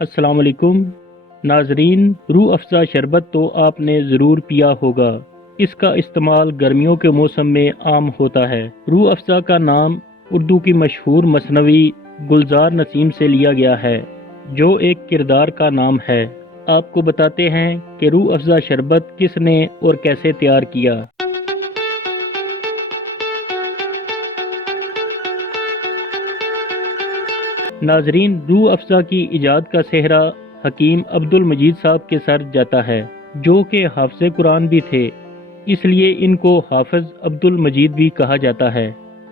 السلام علیکم ناظرین، روح افزا شربت تو آپ نے ضرور پیا ہوگا۔ اس کا استعمال گرمیوں کے موسم میں عام ہوتا ہے۔ روح افزا کا نام اردو کی مشہور مثنوی گلزار نسیم سے لیا گیا ہے، جو ایک کردار کا نام ہے۔ آپ کو بتاتے ہیں کہ روح افزا شربت کس نے اور کیسے تیار کیا۔ ناظرین، روح افزا کی ایجاد کا سہرا حکیم عبد المجید صاحب کے سر جاتا ہے، جو کہ حافظ قرآن بھی تھے، اس لیے ان کو حافظ عبد المجید بھی کہا جاتا ہے۔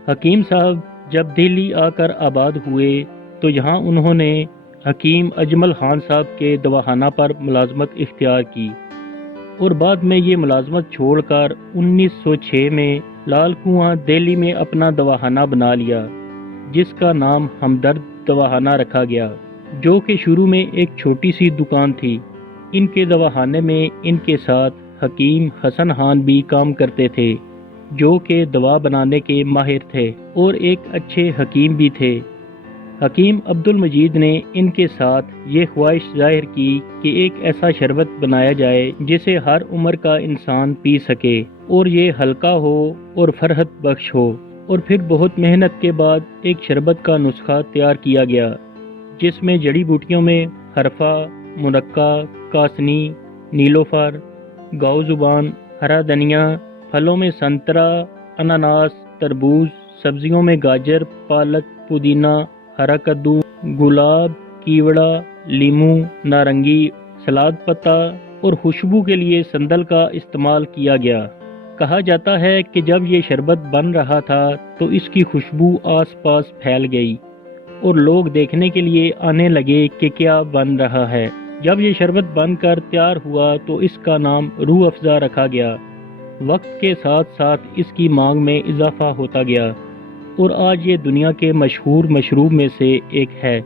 حکیم صاحب جب دہلی آ کر آباد ہوئے تو یہاں انہوں نے حکیم اجمل خان صاحب کے دواخانہ پر ملازمت اختیار کی، اور بعد میں یہ ملازمت چھوڑ کر 1906 میں لال کنواں دہلی میں اپنا دواخانہ بنا لیا، جس کا نام ہمدرد دواخانہ رکھا گیا، جو کہ شروع میں ایک چھوٹی سی دکان تھی۔ ان کے دواخانے میں ان کے ساتھ حکیم حسن خان بھی کام کرتے تھے، جو کہ دوا بنانے کے ماہر تھے اور ایک اچھے حکیم بھی تھے۔ حکیم عبد المجید نے ان کے ساتھ یہ خواہش ظاہر کی کہ ایک ایسا شربت بنایا جائے جسے ہر عمر کا انسان پی سکے اور یہ ہلکا ہو اور فرحت بخش ہو۔ اور پھر بہت محنت کے بعد ایک شربت کا نسخہ تیار کیا گیا، جس میں جڑی بوٹیوں میں حرفہ، منقہ، کاسنی، نیلوفر، گاؤ زبان، ہرا دھنیا، پھلوں میں سنترا، اناناس، تربوز، سبزیوں میں گاجر، پالک، پودینہ، ہرا کدو، گلاب، کیوڑا، لیموں، نارنگی، سلاد پتا اور خوشبو کے لیے سندل کا استعمال کیا گیا۔ کہا جاتا ہے کہ جب یہ شربت بن رہا تھا تو اس کی خوشبو آس پاس پھیل گئی اور لوگ دیکھنے کے لیے آنے لگے کہ کیا بن رہا ہے۔ جب یہ شربت بن کر تیار ہوا تو اس کا نام روح افزا رکھا گیا۔ وقت کے ساتھ ساتھ اس کی مانگ میں اضافہ ہوتا گیا اور آج یہ دنیا کے مشہور مشروب میں سے ایک ہے۔